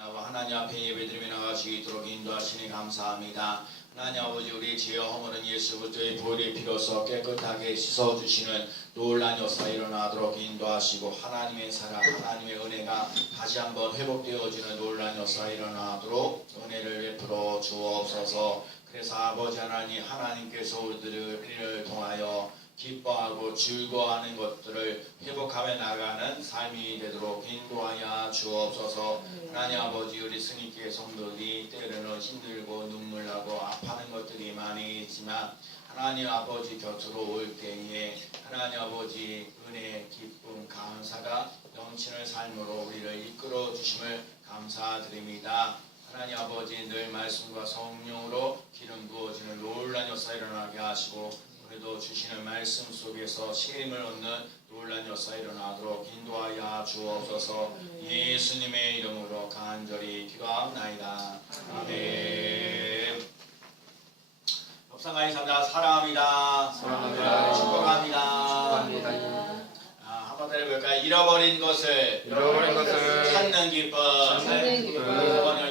하나님 앞에 예배드리며 나갈 수 있도록 인도하시니 감사합니다. 하나님 아버지, 우리 죄와 허물은 예수 그리스도의 보혈의 피로써 깨끗하게 씻어주시는 놀란 역사 일어나도록 인도하시고, 하나님의 사랑, 하나님의 은혜가 다시 한번 회복되어지는 놀란 역사 일어나도록 은혜를 베풀어 주옵소서. 그래서 아버지 하나님, 하나님께서 우리를 통하여 기뻐하고 즐거워하는 것들을 회복하며 나가는 삶이 되도록 인도하여 주옵소서. 하나님 아버지, 우리 스님께 성도들이 때로는 힘들고 눈물나고 아파하는 것들이 많이 있지만, 하나님 아버지 곁으로 올 때에 하나님 아버지 은혜, 기쁨, 감사가 넘치는 삶으로 우리를 이끌어 주심을 감사드립니다. 하나님 아버지, 늘 말씀과 성령으로 기름 부어지는 놀란 역사 일어나게 하시고, 오늘도 주시는 말씀 속에서 힘을 얻는 놀란 역사 일어나도록 인도하여 주옵소서. 예수님의 이름으로 간절히 기도하옵나이다. 아멘. 협상가의 삼자 사랑합니다. 사랑합니다. 축복합니다. 한번 더 해볼까요? 잃어버린 것을 찾는 기쁨.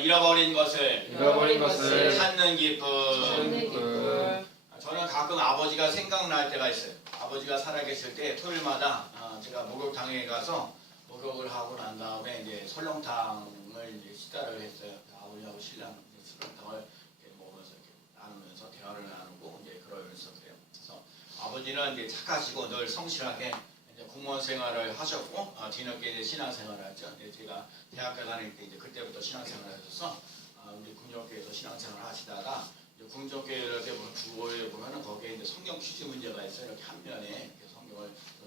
잃어버린 것을 찾는 기쁨. 저는 가끔 아버지가 생각날 때가 있어요. 아버지가 살아계실 때 토요일마다 제가 목욕탕에 가서 목욕을 하고 난 다음에 이제 설렁탕을 이제 식사를 했어요. 아버지하고 신랑 설렁탕을 이렇게 먹으면서 이렇게 나누면서 대화를 나누고 이제 그러면서 그래요. 그래서 아버지는 이제 착하시고 늘 성실하게 이제 공무원 생활을 하셨고, 뒤늦게 이제 신앙 생활을 했죠. 제가 대학교 다닐 때 이제 그때부터 신앙 생활을 하셔서 우리 궁정교회에서 신앙 생활을 하시다가 궁정교회를 이렇게 보면 주보에 보면은 거기에 이제 성경 퀴즈 문제가 있어요. 이렇게 한 면에 이렇게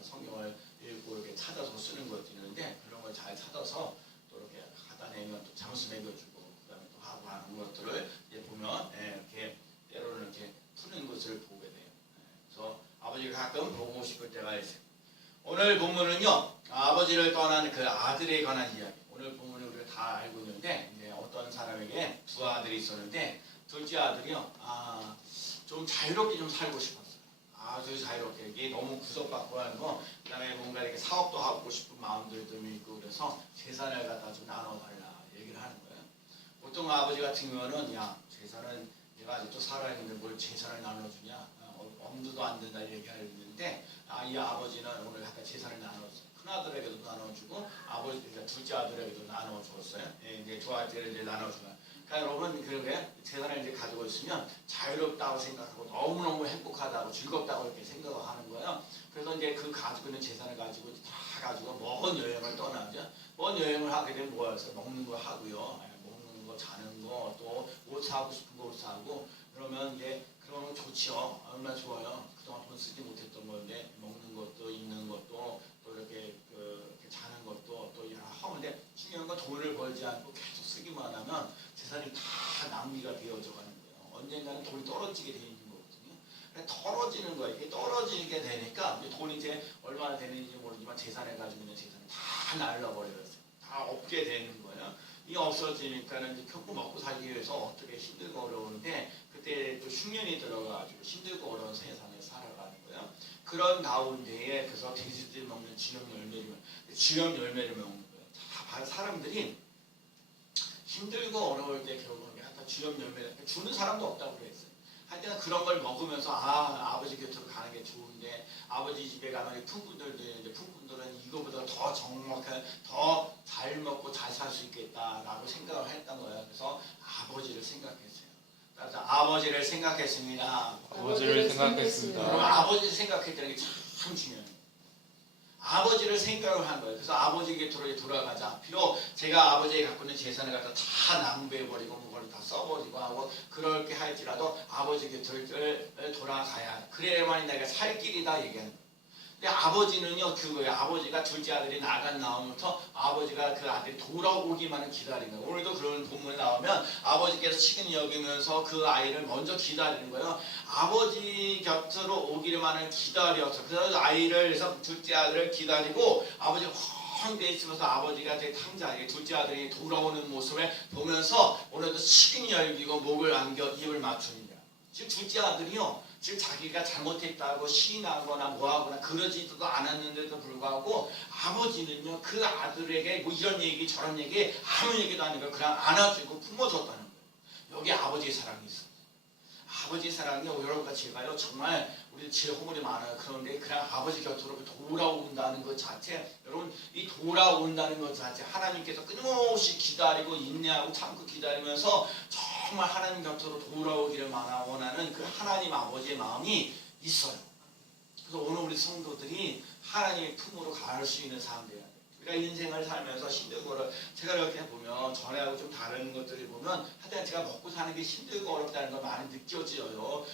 성경을 읽고 이렇게 찾아서 쓰는 것도 있는데, 그런 걸 잘 찾아서 또 이렇게 갖다 내면 또 점수 매겨주고 그다음에 또 하고 하는 것들을 이제 보면 이렇게 때로는 이렇게 푸는 것을 보게 돼요. 그래서 아버지가 가끔 보고 싶을 때가 있어요. 오늘 본문은요, 아버지를 떠난 그 아들에 관한 이야기. 오늘 본문은 우리가 다 알고 있는데, 이제 어떤 사람에게 두 아들이 있었는데, 둘째 아들이요, 좀 자유롭게 좀 살고 싶었어요. 아주 자유롭게. 이게 너무 구속받고 하는 거, 그 다음에 뭔가 이렇게 사업도 하고 싶은 마음들도 있고, 그래서 재산을 갖다 좀 나눠달라 얘기를 하는 거예요. 보통 아버지 같은 경우는, 야, 재산은 내가 아직도 살아있는데 뭘 재산을 나눠주냐, 엄두도 안 된다 얘기하는데, 이 아버지는 오늘 약간 재산을 나눴어요. 큰아들에게도 나눠주고, 그러니까 둘째 아들에게도 나눠주었어요. 이제 두 아들을 이제 나눠주면. 그러니까 여러분, 그게 재산을 이제 가지고 있으면 자유롭다고 생각하고 너무너무 행복하다고 즐겁다고 이렇게 생각하는 거예요. 그래서 이제 그 가지고 있는 재산을 가지고 다 가지고 먼 여행을 떠나죠. 먼 여행을 하게 되면 뭐였어요? 먹는 거 하고요. 먹는 거, 자는 거, 또 옷 사고 싶은 거 옷 사고, 그러면 이제 그러면 좋지요. 얼마나 좋아요. 그동안 돈 쓰지 못했던 건데, 먹는 것도, 입는 것도, 또 이렇게 이렇게 자는 것도 또 여러 하는데, 중요한 건 돈을 벌지 않고 계속 쓰기만 하면 재산이 다 낭비가 되어져 가는 거예요. 언젠가는 돈이 떨어지게 돼 있는 거거든요. 떨어지는 거예요. 이게 떨어지게 되니까 돈이 이제 얼마나 되는지 모르지만 재산을 가지고 있는 재산이 다 날라버려요. 다 없게 되는 거예요. 이 없어지니까는 이제 결국 먹고 살기 위해서 어떻게 힘들고 어려운데, 그때 또 흉년이 들어가지고 힘들고 어려운 세상에 살아가는 거예요. 그런 가운데에 그래서 돼지들이 먹는 쥐염 열매를 먹는 거예요. 사람들이 힘들고 어려울 때 결국은 갖다 쥐염 열매를 주는 사람도 없다고 그랬어요. 하여튼 그런 걸 먹으면서 아버지 곁으로 가는 게 좋은데, 아버지 집에 가면 품꾼들도 있는데 품꾼들은 이거보다 더 정확한, 더 잘 먹고 잘 살 수 있겠다라고 생각을 했던 거예요. 그래서 아버지를 생각했어요. 그래서 아버지를 생각했습니다. 그럼 아버지를 생각했다는 게 참 중요해요. 아버지를 생각을 한 거예요. 그래서 아버지 곁으로 돌아가자. 비록 제가 아버지가 갖고 있는 재산을 갖다 다 낭비해버리고 그걸 다 써버리고 하고 그렇게 할지라도 아버지 곁을 돌아가야, 그래야만 내가 살 길이다 얘기하는 거예요. 근데 아버지는요, 그거예요. 아버지가 둘째 아들이 나오면서 아버지가 그 아들이 돌아오기만을 기다린 거예요. 오늘도 그런 본문에 나오면 아버지께서 치근히 여기면서 그 아이를 먼저 기다리는 거예요. 아버지 곁으로 오기만을 기다려서, 그래서 아이를, 그래서 둘째 아들을 기다리고 아버지가 펑돼 있으면서 아버지가 제 탕자에게 둘째 아들이 돌아오는 모습을 보면서 오늘도 치근히 열기고 목을 안겨 입을 맞춥니다. 지금 둘째 아들이요, 지금 자기가 잘못했다고 시인하거나 뭐하거나 그러지도 않았는데도 불구하고 아버지는요 그 아들에게 뭐 이런 얘기 저런 얘기 아무 얘기도 아니고 그냥 안아주고 품어줬다는 거예요. 여기 아버지의 사랑이 있어요. 아버지 사랑이 여러분과 제가요 정말 우리 제 허물이 많아요. 그런데 그냥 아버지 곁으로 돌아온다는 것 자체, 여러분 이 돌아온다는 것 자체 하나님께서 끊임없이 기다리고 인내하고 참고 기다리면서 정말 하나님 곁으로 돌아오기를 원하는 그 하나님 아버지의 마음이 있어요. 그래서 오늘 우리 성도들이 하나님의 품으로 갈 수 있는 사람 되어야 돼요. 우리가 인생을 살면서 힘들고 어렵 제가 이렇게 보면 전에하고 좀 다른 것들을 보면 하여튼 제가 먹고 사는 게 힘들고 어렵다는 걸 많이 느껴져요.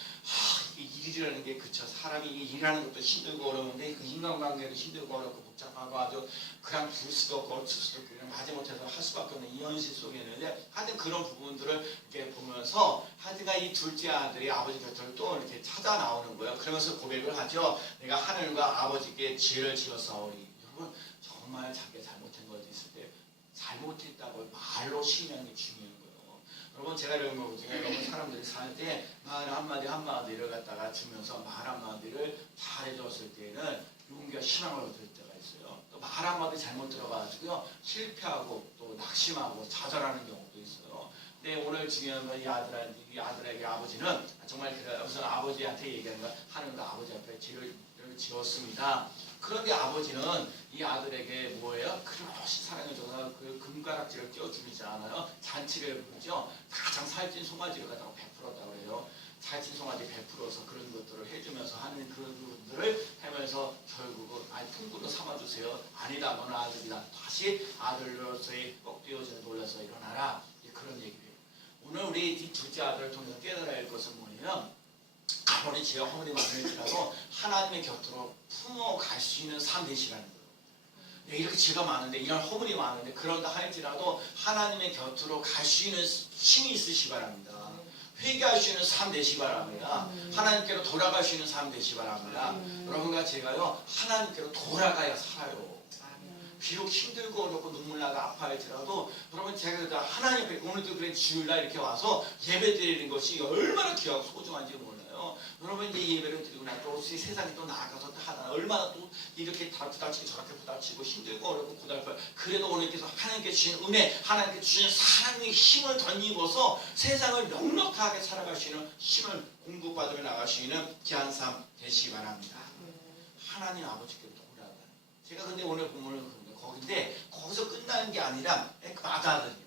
이게 일이라는 게 그쵸. 사람이 일하는 것도 힘들고 어려운데 그 인간관계도 힘들고 어렵고 복잡하고 아주 그냥 줄 수도 없고 어쩔 수도 없고 그냥 마지못해서 할 수밖에 없는 이 현실 속에 있는데 하여튼 그런 부분들을 이렇게 보면서 하여튼가 이 둘째 아들이 아버지 곁을 또 이렇게 찾아 나오는 거예요. 그러면서 고백을 하죠. 내가 하늘과 아버지께 죄를 지었사오니. 여러분 정말 자기가 잘못한 것이 있을 때 잘못했다고 말로 시인하는 게 중요한 거예요. 여러분 제가 이런 거 중에 여러분 사람들이 살 때 말 한마디 한마디를 갖다가 주면서 말 한마디를 잘해줬을 때는 용기가 희망을 얻을 때가 있어요. 또 말 한마디 잘못 들어가지고요 실패하고 또 낙심하고 좌절하는 경우도 있어요. 근데 오늘 중요한 건 이 아들에게 아버지는 정말 우선 아버지한테 얘기하는 건 하나님과 아버지 앞에 죄를 지었습니다. 그런데 아버지는 이 아들에게 뭐예요? 그릇이 사랑해줘서 그 금가락지를 껴주지 않아요. 잔치를 부르죠. 가장 살찐 송아지를 갖다가 베풀었다고 해요. 살찐 송아지 베풀어서 그런 것들을 해주면서 하는 그런 부분들을 하면서 결국은 품꾼으로 삼아주세요. 아니다 너는 아들이다. 다시 아들로서의 꼭 띄워지는 놀라서 일어나라. 그런 얘기예요. 오늘 우리 이 둘째 아들을 통해서 깨달아야 할 것은 뭐냐면 아무리 죄와 허물이 많을지라도 하나님의 곁으로 품어갈 수 있는 삶 되시라는 거예요. 이렇게 죄가 많은데 이런 허물이 많은데 그런다 할지라도 하나님의 곁으로 갈 수 있는 힘이 있으시 바랍니다. 회개할 수 있는 삶 되시 바랍니다. 하나님께로 돌아갈 수 있는 삶 되시 바랍니다. 여러분과 제가요 하나님께로 돌아가야 살아요. 비록 힘들고 어렵고 눈물 나고 아파할지라도 여러분 제가 하나님 앞에 오늘도 그래 주일날 이렇게 와서 예배 드리는 것이 얼마나 귀하고 소중한지 몰라요. 여러분 이제 예배를 드리고 나또 세상에 또 나아가서 하나 얼마나 또 이렇게 부닥치고 저렇게 부닥치고 힘들고 어렵고 고달퍼요. 그래도 오늘께서 하나님께 주신 은혜 하나님께 주신 사랑의 힘을 덧입어서 세상을 넉넉하게 살아갈 수 있는 힘을 공급받으며 나갈 수 있는 귀한 삶 되시기 바랍니다. 하나님 아버지께로 돌아가요. 제가 근데 오늘 본문을 거긴데 거기서 끝나는 게 아니라 마다들이요.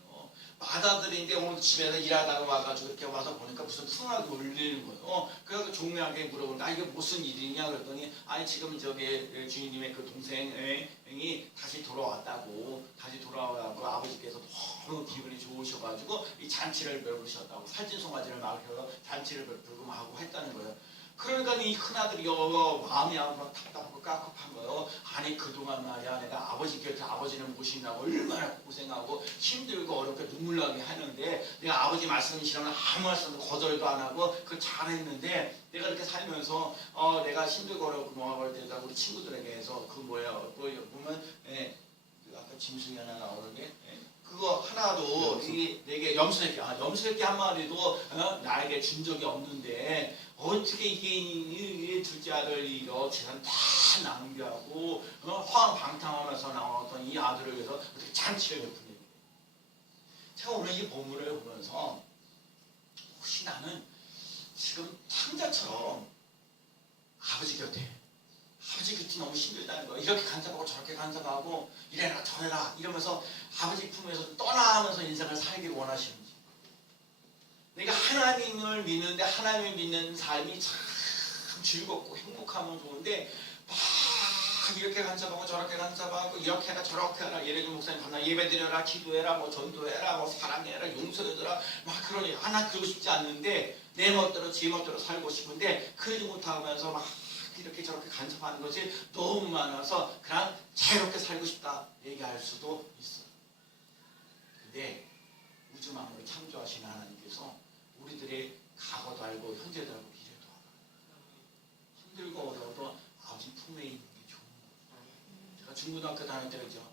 마다들인데 오늘 집에서 일하다가 와가지고 이렇게 와서 보니까 무슨 푸른하게 울리는 거예요. 그래서 종묘하게 물어보니까 이게 무슨 일이냐 그랬더니 아니 지금 저기 주인님의 그 동생이 다시 돌아왔다고 다시 돌아와서 아버지께서 너무 기분이 좋으셔가지고 이 잔치를 베푸셨다고 살찐 송아지를 막혀서 잔치를 베푸고 하고 했다는 거예요. 그러니까 이 큰아들이 마음이 막 답답하고 깝깝한 거예요. 아니 그동안 말이야 내가 아버지 곁에 아버지는 모신다고 얼마나 고생하고 힘들고 어렵게 눈물 나게 하는데 내가 아버지 말씀 싫으면 아무 말씀도 거절도 안 하고 그 잘했는데 내가 이렇게 살면서 내가 힘들고 어렵고 뭐하고 할 때가 우리 친구들에게 해서 그 보면 아까 짐승이 하나 나오는데 그거 하나도 내게 염소새끼 한 마리도 나에게 준 적이 없는데 어떻게 이게 둘째 아들 이거 재산 다 낭비하고 화방탕하면서 나왔던 이 아들을 위해서 어떻게 잔치를 베푸는 제가 오늘 이 본문을 보면서 혹시 나는 지금 탕자처럼 아버지 곁에 너무 힘들다는 거야. 이렇게 간섭하고 저렇게 간섭하고 이래라 저래라 이러면서 아버지 품에서 떠나면서 인생을 살기를 원하시는지 내가 하나님을 믿는데 하나님을 믿는 삶이 참 즐겁고 행복하면 좋은데 막 이렇게 간섭하고 저렇게 간섭하고 이렇게 해라 저렇게 해라 예를 들면 목사님 밤낮 예배드려라 기도해라 뭐 전도해라 뭐 사랑해라 용서해줘라 막 그러니 난 그러고 싶지 않는데 내 멋대로 지 멋대로 살고 싶은데 그러지 못하면서 막 이렇게 저렇게 간섭하는 것이 너무 많아서 그냥 자유롭게 살고 싶다 얘기할 수도 있어요. 근데 우주 만물을 창조하시는 하나님께서 우리들의 과거도 알고 현재도 알고 미래도 알아요. 힘들고 어려워도 아버지 품에 있는 게 좋은 거예요. 제가 중고등학교 다닐 때 그죠.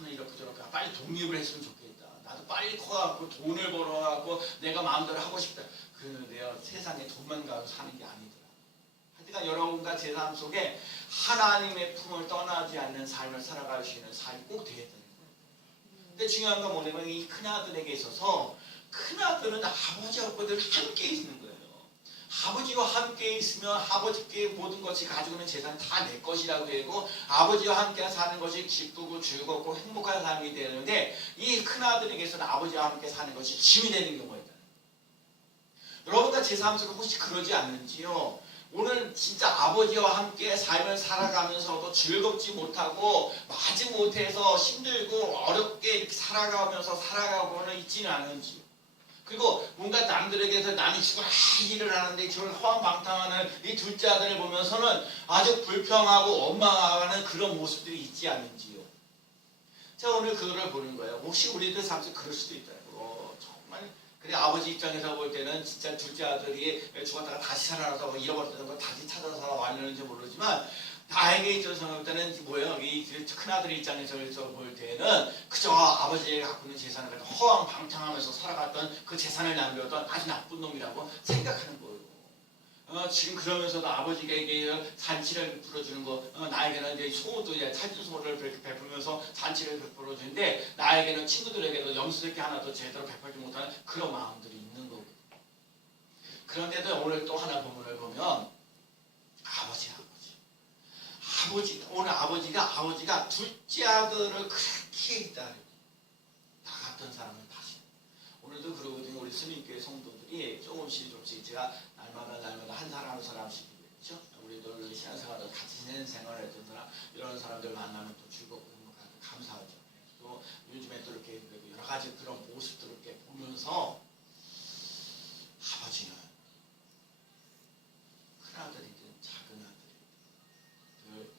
막 이렇게 저렇게 빨리 독립을 했으면 좋겠다. 나도 빨리 커갖고 돈을 벌어갖고 내가 마음대로 하고 싶다. 그런데요, 세상에 돈만 가지고 사는 게 아니더라. 하여간 여러분과 제 삶 속에 하나님의 품을 떠나지 않는 삶을 살아갈 수 있는 삶이 꼭 되어야 되는 거예요. 근데 중요한 건 뭐냐면 이 큰아들에게 있어서 큰아들은 아버지하고 늘 함께 있는 거예요. 아버지와 함께 있으면 아버지께 모든 것이 가지고 있는 재산 다 내 것이라고 되고 아버지와 함께 사는 것이 기쁘고 즐겁고 행복한 삶이 되는데 이 큰아들에게서는 아버지와 함께 사는 것이 짐이 되는 경우가 있다. 여러분과 제 삶 속에 혹시 그러지 않는지요? 오늘 진짜 아버지와 함께 삶을 살아가면서도 즐겁지 못하고 마지 못해서 힘들고 어렵게 살아가면서 살아가고는 있지는 않은지요? 그리고 뭔가 남들에게서 나는 지금 일을 하는데 저를 허황방탕하는 이 둘째 아들을 보면서는 아주 불평하고 원망하는 그런 모습들이 있지 않는지요. 자, 오늘 그거를 보는 거예요. 혹시 우리들 삶 속에 그럴 수도 있다고. 정말 그래 아버지 입장에서 볼 때는 진짜 둘째 아들이 죽었다가 다시 살아나서 잃어버렸던 걸 다시 찾아서 왔는지 모르지만 나에게 있어서 볼 때는 뭐예요? 이 큰아들 입장에서 볼 때는 그저 아버지가 갖고 있는 재산을 가지고 허황방탕하면서 살아갔던 그 재산을 남겼던 아주 나쁜 놈이라고 생각하는 거예요. 지금 그러면서도 아버지에게 잔치를 베풀어주는 거, 나에게는 이제 소도 찰진 소를 베풀면서 잔치를 베풀어주는데 나에게는 친구들에게도 영수증 하나도 제대로 베풀지 못하는 그런 마음들이 있는 거고. 그런데도 오늘 또 하나 본문을 보면 오늘 아버지가 둘째 아들을 그렇게 기다리고 나갔던 사람을 다시 오늘도 그러거든요. 우리 스님교회 성도들이 조금씩 제가 날마다 한 사람 한 사람씩 그렇죠? 우리들 신앙생활을 같이 생활을 했던 사람 이런 사람들 만나면 또 즐겁고 행복하고 감사하죠. 또 요즘에 또 이렇게 여러 가지 그런 모습들을 이렇게 보면서 아버지는 큰 아들이든 작은 아들이든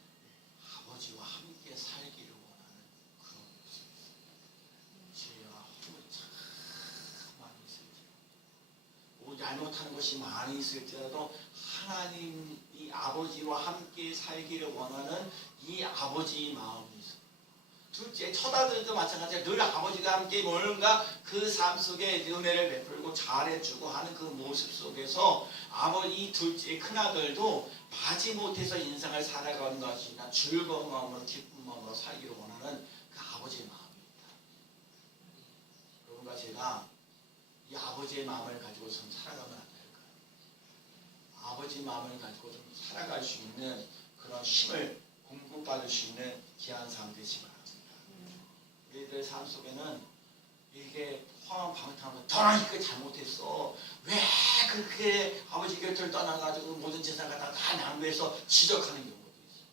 아버지와 함께 살기를 원하는 그런 모습이었어요. 죄와 허물이 참 많이 있을지라도 잘못하는 것이 많이 있을지라도 하나님이 아버지와 함께 살기를 원하는 이 아버지의 마음이 있어요. 둘째, 첫 아들도 마찬가지야. 늘 아버지가 함께 뭔가 그 삶 속에 은혜를 베풀고 잘해주고 하는 그 모습 속에서 아버지 둘째 큰아들도 마지 못해서 인생을 살아가는 것이나 즐거운 마음으로 기쁜 마음으로 살기를 원하는 그 아버지의 마음입니다. 여러분과 제가 이 아버지의 마음을 가지고 좀 살아가면 안 될까요? 아버지의 마음을 가지고 좀 살아갈 수 있는 그런 힘을 공급받을 수 있는 귀한 삶 되시 바랍니다. 우리들 삶 속에는 이게 허황방탕하면 너는 이거 잘못했어. 왜 그렇게 아버지 곁을 떠나가지고 모든 재산을 다 낭비해서 지적하는 경우도 있어요.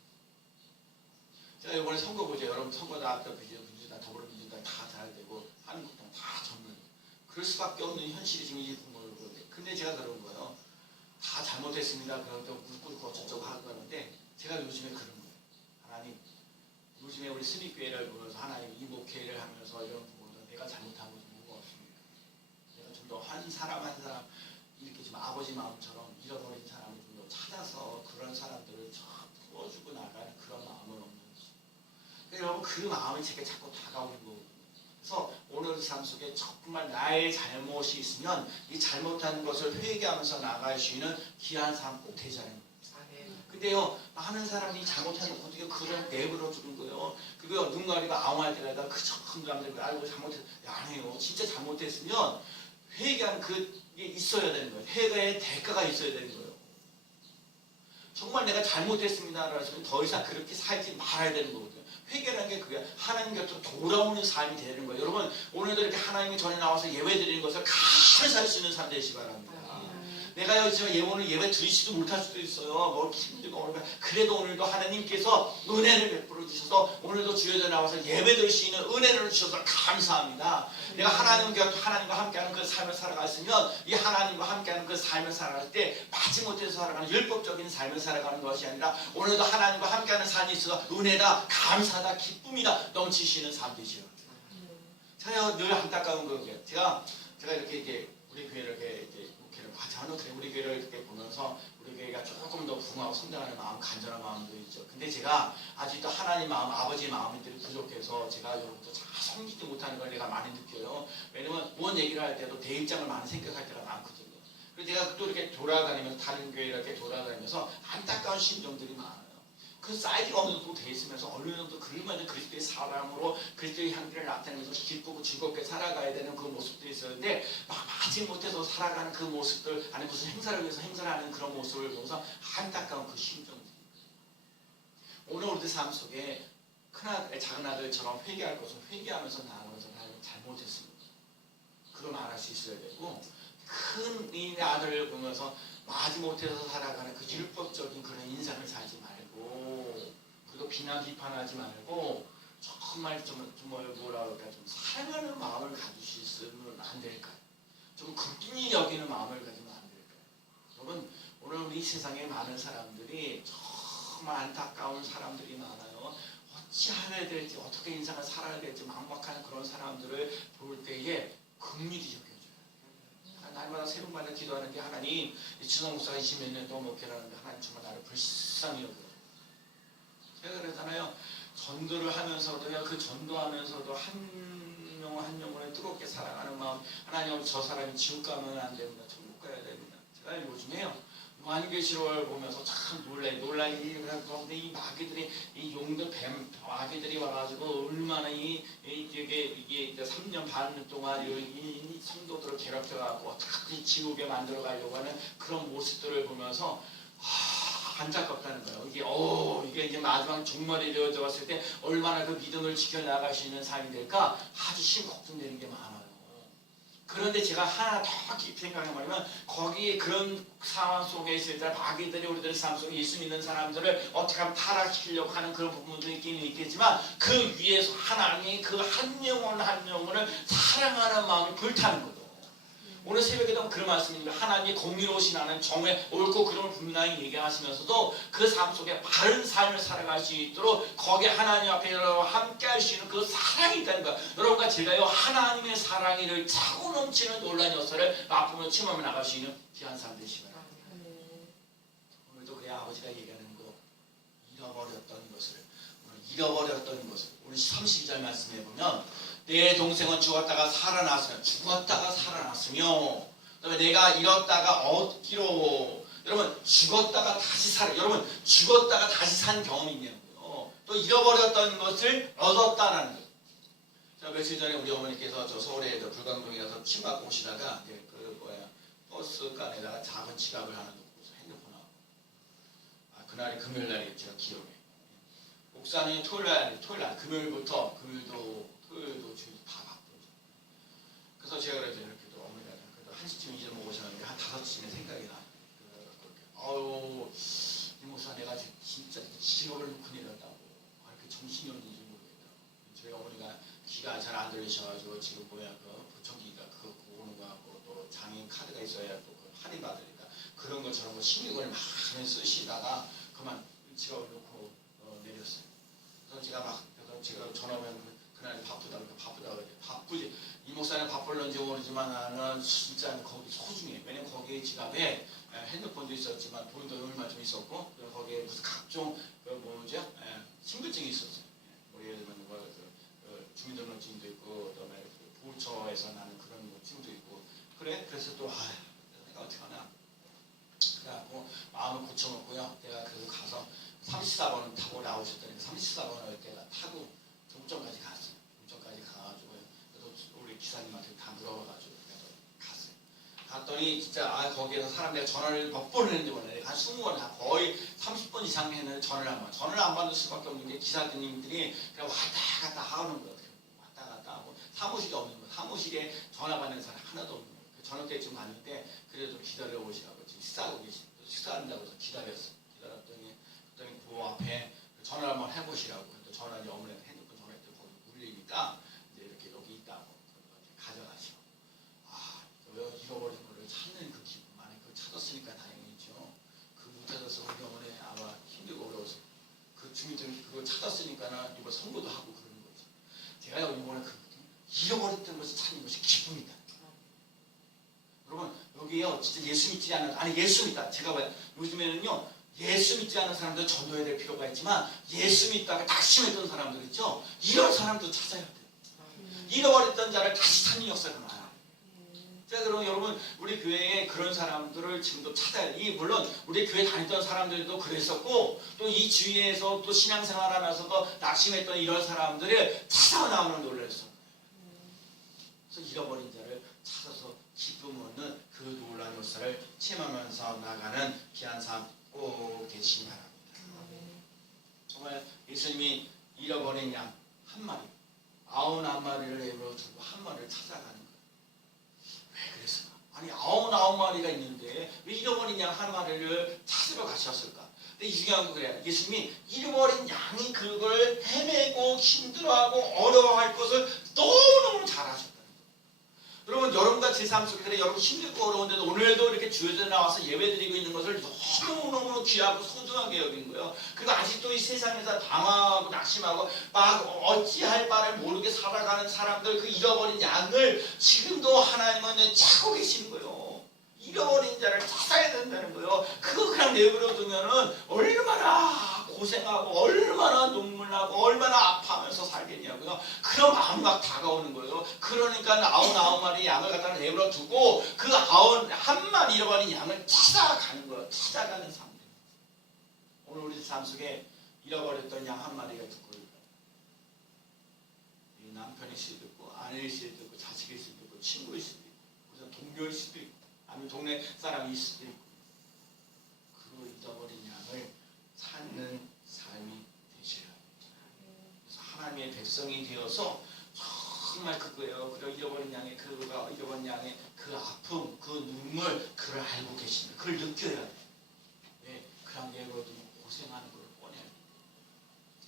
제가 이번에 선거 보죠. 여러분 선거 다 민주당, 더불어민주당 다 잘 되고 한국당 다 전면. 그럴 수밖에 없는 현실이 지금 이 부분을 보는데. 근데 제가 그런 거예요. 다 잘못했습니다. 그런데 묻고 어쩌고 하고 그러는데 제가 요즘에 그런 거예요. 하나님, 요즘에 우리 스님교회를 보면서 하나님 이 목회를 하면서 이런 부분은 내가 잘못한 것은 뭐가 없습니다. 내가 좀 더 한 사람 한 사람 이렇게 지금 아버지 마음처럼 잃어버린 사람을 좀 더 찾아서 그런 사람들을 좀 풀어주고 나가는 그런 마음은 없는지. 그러니까 여러분 그 마음이 제게 자꾸 다가오는 거거든요. 그래서 오늘 삶 속에 정말 나의 잘못이 있으면 이 잘못한 것을 회개하면서 나갈 수 있는 귀한 삶 꼭 되자는 거예요. 근데요, 많은 사람이 잘못하는 거 어떻게 그걸 내버려 두는 거예요. 그거 눈 가리고 아웅할 때마다 그 사람들 알고 잘못했, 아니에요. 진짜 잘못했으면 회개하는 그게 있어야 되는 거예요. 회개의 대가가 있어야 되는 거예요. 정말 내가 잘못했습니다라고 하시면 더 이상 그렇게 살지 말아야 되는 거거든요. 회개라는 게 그게 하나님 곁으로 돌아오는 삶이 되는 거예요. 여러분 오늘도 이렇게 하나님이 전에 나와서 예배 드리는 것을 감사할 수 있는 삶 되시기 바랍니다. 내가 요즘 예배 드리지도 못할 수도 있어요. 뭐 힘들고 오늘 그래도 오늘도 하나님께서 은혜를 베풀어 주셔서 오늘도 주여져 나와서 예배 드릴 수 있는 은혜를 주셔서 감사합니다. 내가 하나님과 함께하는 그 삶을 살아갔으면 이 하나님과 함께하는 그 삶을 살아갈 때 마지 못해서 살아가는 율법적인 삶을 살아가는 것이 아니라 오늘도 하나님과 함께하는 삶이 있어서 은혜다, 감사다, 기쁨이다 넘치시는 삶 되시오. 제가 늘 안타까운 거예요. 제가 이렇게 우리 교회를 이렇게 저는 우리 교회를 이렇게 보면서 우리 교회가 조금 더 부흥하고 성장하는 마음, 간절한 마음도 있죠. 근데 제가 아직도 하나님 마음, 아버지의 마음들이 부족해서 제가 여러분도 잘 섬기지 못하는 걸 내가 많이 느껴요. 왜냐면 무언 얘기를 할 때도 내 입장을 많이 생각할 때가 많거든요. 그래서 제가 또 이렇게 돌아다니면서 다른 교회 이렇게 돌아다니면서 안타까운 심정들이 많아요. 그 사이즈가 어느 정도 돼 있으면서 어느 정도 그림마저 그리스도의 사랑으로 그리스도의 향기를 나타내면서 기쁘고 즐겁게 살아가야 되는 그 모습들이 있었는데 마지 못해서 살아가는 그 모습들, 아니 무슨 행사를 위해서 행사를 하는 그런 모습을 보면서 안타까운 그 심정들. 오늘 우리들 삶 속에 큰아들, 작은아들처럼 회개할 것은 회개하면서 나아가면서 나는 잘못했습니다. 그걸 말할 수 있어야 되고, 큰 이 아들을 보면서 마지 못해서 살아가는 그 율법적인 그런 인상을 살지 말고, 그리고 비난 비판하지 말고, 정말 좀 뭐라 그럴까, 좀 사랑하는 마음을 가지시면 안 될까요? 좀 긍휼히 여기는 마음을 가지면 안 될까요? 여러분, 오늘 우리 세상에 많은 사람들이 정말 안타까운 사람들이 많아요. 어찌 해야 될지, 어떻게 인생을 살아야 될지 막막한 그런 사람들을 볼 때에 긍휼히 여겨줘요. 날마다 새벽마다 기도하는 게 하나님, 지성 목사가 20몇 년 동안 목회하는데 하나님 정말 나를 불쌍히 여겨요. 제가 그러잖아요. 전도를 하면서도요, 그 전도하면서도 한 영혼 한 영혼을 뜨겁게 사랑하는 마음, 하나님 저 사람이 지옥 가면 안 됩니다. 천국 가야 됩니다. 제가 요즘에요, 요한계시록을 보면서 참 놀라요. 이 마귀들이, 이 용들 뱀 마귀들이 와가지고 얼마나 이게 3년 반 동안 이 성도들을 괴롭혀갖고 어떻게 지옥에 만들어 가려고 하는 그런 모습들을 보면서 안타깝다는 거예요. 이게 이제 마지막 종말이 되어져 왔을 때 얼마나 그 믿음을 지켜나가시는 삶이 될까 아주 심걱정되는 게 많아요. 그런데 제가 하나 더 깊이 생각해보면 거기 그런 상황 속에 있을 때 마귀들이 우리들의 삶 속에 예수 믿는 사람들을 어떻게 하면 타락시키려고 하는 그런 부분도 있긴 있겠지만 그 위에서 하나님이 그 한 영혼 한 영혼을 사랑하는 마음이 불타는 거죠. 오늘 새벽에도 그런 말씀입니다. 하나님이 공의로우신 하나님, 정의 옳고 그름을 분명히 얘기하시면서도 그 삶 속에 바른 삶을 살아갈 수 있도록 거기에 하나님 앞에 함께 할 수 있는 그 사랑이 있다는 거예요. 여러분과 제가요, 하나님의 사랑이를 차고 넘치는 놀라운 역사를 맛보며 체험하며 나갈 수 있는 귀한 삶 되시기 바랍니다. 오늘도 그래 아버지가 얘기하는 거, 잃어버렸던 것을 우리 32절 말씀해 보면 내 동생은 죽었다가 살아났으며 그다음에 내가 잃었다가 얻기로. 여러분, 죽었다가 다시 여러분, 죽었다가 다시 산 경험이 있냐고요. 또 잃어버렸던 것을 얻었다는 거예요. 자, 며칠 전에 우리 어머니께서 저 서울에 불광동에 가서 침 맞고 오시다가 버스간에다가 작은 지갑을 하나 놓고 핸드폰하고, 그날이 금요일날이 제가 기억해. 목사는 토요일날 금요일부터 토요일도 주일 다 바쁘죠. 그래서 제가 그래도 이렇게도 어머니가 그래도 1시쯤 이제 오셨는데 한 5시쯤에 생각이 나요. 이 목사 내가 진짜 직업을 놓고 내렸다고. 이렇게 정신이 없는지 모르겠다. 저희 어머니가 귀가 잘 안 들리셔가지고 지금 부청기가 그거 오는 거 같고 또 장애인 카드가 있어야 또 할인 받으니까 그런 거 저런 거 신경을 많이 쓰시다가 그만 직업을 놓고 내렸어요. 그래서 제가 전화 오면 그날 바쁘지. 이 목사는 바쁠런지 모르지만 나는 진짜 거기 소중해. 왜냐면 거기에 지갑에 핸드폰도 있었지만 돈도 얼마 좀 있었고, 거기에 무슨 각종 신분증이 있었어요. 예를 들면 주민등록증도 있고, 그다음에 보호처에서 나는 그런 증도 있고. 그래서 또 내가 어떻게 하나. 그래갖고 마음을 고쳐먹고요. 내가 그래서 가서 34번을 타고 나오셨더니 34번을 내가 타고 종점까지 갔어요. 종점까지 가가지고 우리 기사님한테 다 물어봐가지고 갔어요. 갔더니 진짜 거기에서 사람들이 전화를 몇 번 했는지 몰라요. 한 20번, 거의 30번 이상 했는데 전화를 안 받을 수밖에 없는 게 기사님들이 그냥 왔다 갔다 하는 거예요. 왔다 갔다 하고 사무실이 없는 거예요. 사무실에 전화 받는 사람 하나도 없는 거예요. 저녁 때쯤 갔는데 그래도 좀 기다려 오시라고 지금 식사한다고 해서 기다렸어요. 기다렸더니 그 앞에 전화를 한번 해보시라고. 또 전화를 어머니한테 핸드폰 전화했더니 거기 울리니까 이제 이렇게 여기 있다고 가져가시고. 잃어버린 거를 찾는 그 기분, 만약 그걸 찾았으니까 다행이죠. 그 못 찾아서 우리 어머니 아마 힘들고 어려워서 그 주민들 그걸 찾았으니까는 이번 선거도 하고 그러는 거죠. 제가 이번에 잃어버렸던 것을 찾는 것이 기쁨이다. 여러분, 여기요 진짜 예수 믿지 않는, 예수 믿다. 제가 요즘에는요 예수 믿지 않는 사람들 전도해야 될 필요가 있지만 예수 믿다가 낙심했던 사람들 있죠. 이런 사람도 찾아야 돼요. 잃어버렸던 자를 다시 찾는 역사가 많아요. 자, 그럼 여러분 우리 교회에 그런 사람들을 지금도 찾아야 돼. 물론 우리 교회 다녔던 사람들도 그랬었고 또 이 주위에서 또 신앙생활하면서도 낙심했던 이런 사람들을 찾아 나오는 놀랐어. 그래서 잃어버린 자를 찾아서 기쁨 얻는 그 놀라운 역사를 체험하면서 나가는 귀한 삶 꼭 되시기 바랍니다. 정말 예수님이 잃어버린 양 한 마리, 99마리를 내버려 두고 한 마리를 찾아가는 거예요. 왜 그랬을까? 아니 99마리가 있는데 왜 잃어버린 양 한 마리를 찾으러 가셨을까? 근데 이 중요한 건 그래요. 예수님이 잃어버린 양이 그걸 헤매고 힘들어하고 어려워할 것을 너무너무 잘 아셨다. 여러분 여러분과 제 삶 속에 그래 여러분 힘들고 어려운데도 오늘도 이렇게 주여져 나와서 예배드리고 있는 것을 너무너무 귀하고 소중하게 여긴 거예요. 그리고 아직도 이 세상에서 방황하고 낙심하고 막 어찌할 바를 모르게 살아가는 사람들 그 잃어버린 양을 지금도 하나님은 찾고 계시는 거예요. 잃어버린 자를 찾아야 된다는 거예요. 그거 그냥 내버려 두면은 얼마나 고생하고 얼마나 눈물 나고 얼마나 아파하면서 살겠냐고요. 그런 마음이 막 다가오는 거예요. 그러니까 99마리 양을 갖다 내버려 두고 그 91마리 잃어버린 양을 찾아가는 거예요. 찾아가는 삶. 오늘 우리 삶 속에 잃어버렸던 양 한 마리가 누구일까요? 남편일 수도 있고 아내일 수도 있고 자식일 수도 있고 친구일 수도 있고 그래서 동료일 수도 있고 아니면 동네 사람일 수도 있고 그 잃어버린 양을 찾는 삶이 되셔야 합니다. 그래서 하나님의 백성이 되어서 정말 그거예요. 그리고 잃어버린 양의 그가 잃어버린 양의 그 아픔, 그 눈물, 그걸 알고 계십니다. 그걸 느껴야 돼요. 왜? 그런 게 고생하는 걸 뻔해요.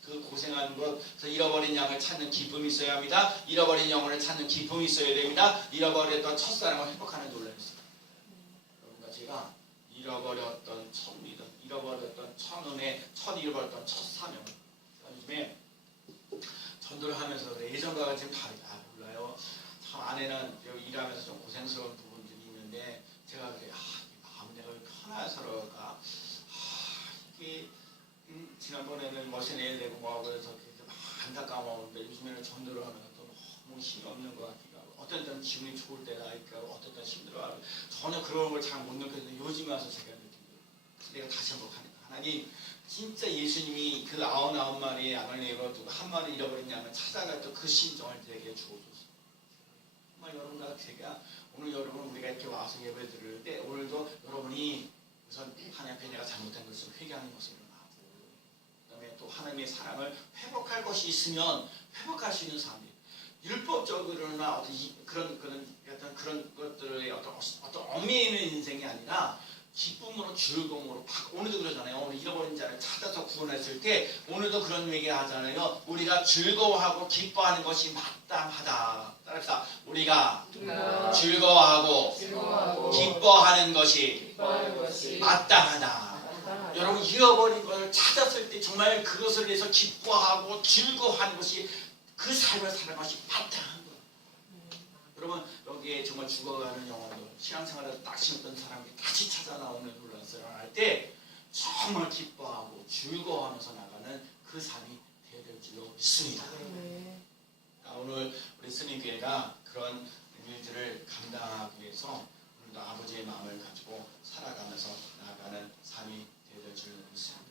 그 고생하는 것, 그래서 잃어버린 양을 찾는 기쁨이 있어야 합니다. 잃어버린 영혼을 찾는 기쁨이 있어야 됩니다. 잃어버렸던 첫사랑을 회복하는 논란이 있어요. 여러분과 제가 잃어버렸던 첫 믿음, 잃어버렸던 첫 은혜, 잃어버렸던 첫 사명. 요즘에 전도를 하면서 그래. 예전과가 지금 다르다. 몰라요. 참 아내는 여기 일하면서 좀 고생스러운 부분들이 있는데 제가 그래. 마음 내가 왜 편하게 살아가. 이게 지난번에는 머신에 내고 뭐하고 해서 안타까웠는데 요즘에는 전도를 하면서 또 너무 힘이 없는 것 같기도 하고 어떤 때는 기분이 좋을 때가 있고 어떤 때는 힘들어하고 전혀 그런 걸 잘 못 느꼈는데 요즘에 와서 제가 느낀 거예요. 내가 다시 한번 하니까 하나님 진짜 예수님이 그 99마리의 양을 내버려두고 한 마리 잃어버린 양을 찾아갔던 그 심정을 되게 주어줬어요. 정말 여러분과 제가 오늘 여러분 우리가 이렇게 와서 예배 드릴 때 오늘도 여러분이 우선 하나님 앞에 내가 잘못한 것을 회개하는 것을 일어나고 그다음에 또 하나님의 사랑을 회복할 것이 있으면 회복할 수 있는 삶이에요. 율법적으로나 그런 것들의 어떤 엄미에 있는 인생이 아니라 기쁨으로 즐거움으로 오늘도 그러잖아요. 오늘 잃어버린 자를 찾아서 구원했을 때 오늘도 그런 얘기 하잖아요. 우리가 즐거워하고 기뻐하는 것이 마땅하다. 따라합시다. 우리가 즐거워하고 기뻐하는 것이 마땅하다. 여러분 잃어버린 것을 찾았을 때 정말 그것을 위해서 기뻐하고 즐거워하는 것이 그 삶을 살아가는 것이 마땅한 거예요. 여러분 여기에 정말 죽어가는 영혼들 신앙생활에서 낙심했던 사람이 다시 찾아 나오는 놀라서 할 때 정말 기뻐하고 즐거워하면서 나가는 그 삶이 되어야 될 줄로 믿습니다. 오늘 우리 스님교회가 그런 일들을 감당하기 위해서 오늘도 아버지의 마음을 가지고 살아가면서 나아가는 삶이 되어야 될 줄로 믿습니다.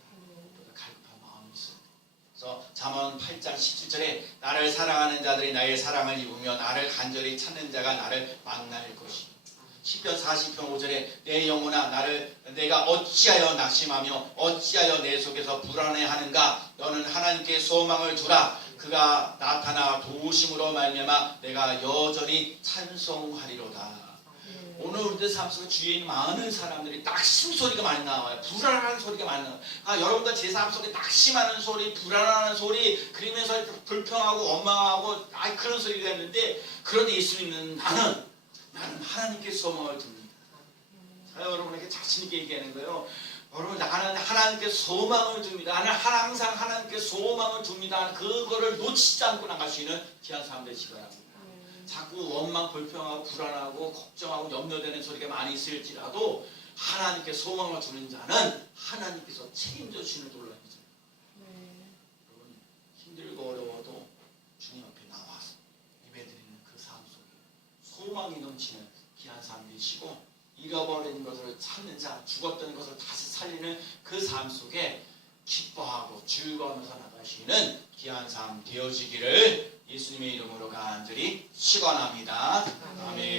갈급한 마음이 있습니다. 그래서 잠언 8장 17절에 나를 사랑하는 자들이 나의 사랑을 입으며 나를 간절히 찾는 자가 나를 만날 것이다. 시편 40편 5절에 내 영혼아 내가 어찌하여 낙심하며 어찌하여 내 속에서 불안해하는가. 너는 하나님께 소망을 두라. 그가 나타나 도우심으로 말미암아 내가 여전히 찬송하리로다. 오늘 우리들 삶 속에 주위에 있는 많은 사람들이 낙심 소리가 많이 나와요. 불안한 소리가 많이 나와요. 여러분과 제 삶 속에 낙심하는 소리, 불안하는 소리, 그러면서 불평하고 원망하고 그런 소리가 있는데 그런데 예수님은 나는 하나님께 소망을 둡니다. 여러분에게 자신있게 얘기하는 거예요. 여러분 나는 하나님께 소망을 둡니다. 나는 항상 하나님께 소망을 둡니다. 그거를 놓치지 않고 나갈 수 있는 귀한 사람 되시기 바랍니다. 자꾸 원망, 불평하고 불안하고 걱정하고 염려되는 소리가 많이 있을지라도 하나님께 소망을 두는 자는 하나님께서 책임져 주시는 놀랍니다. 여러분 힘들고 어려워도 주님 앞에 나와서 예배드리는 그 삶 속에 소망이 넘치는 귀한 삶 되시고 잃어버린 것을 찾는 삶, 죽었던 것을 다시 살리는 그 삶 속에 기뻐하고 즐거워하면서 나가시는 귀한 삶 되어지기를 예수님의 이름으로 간절히 축원합니다. 아멘.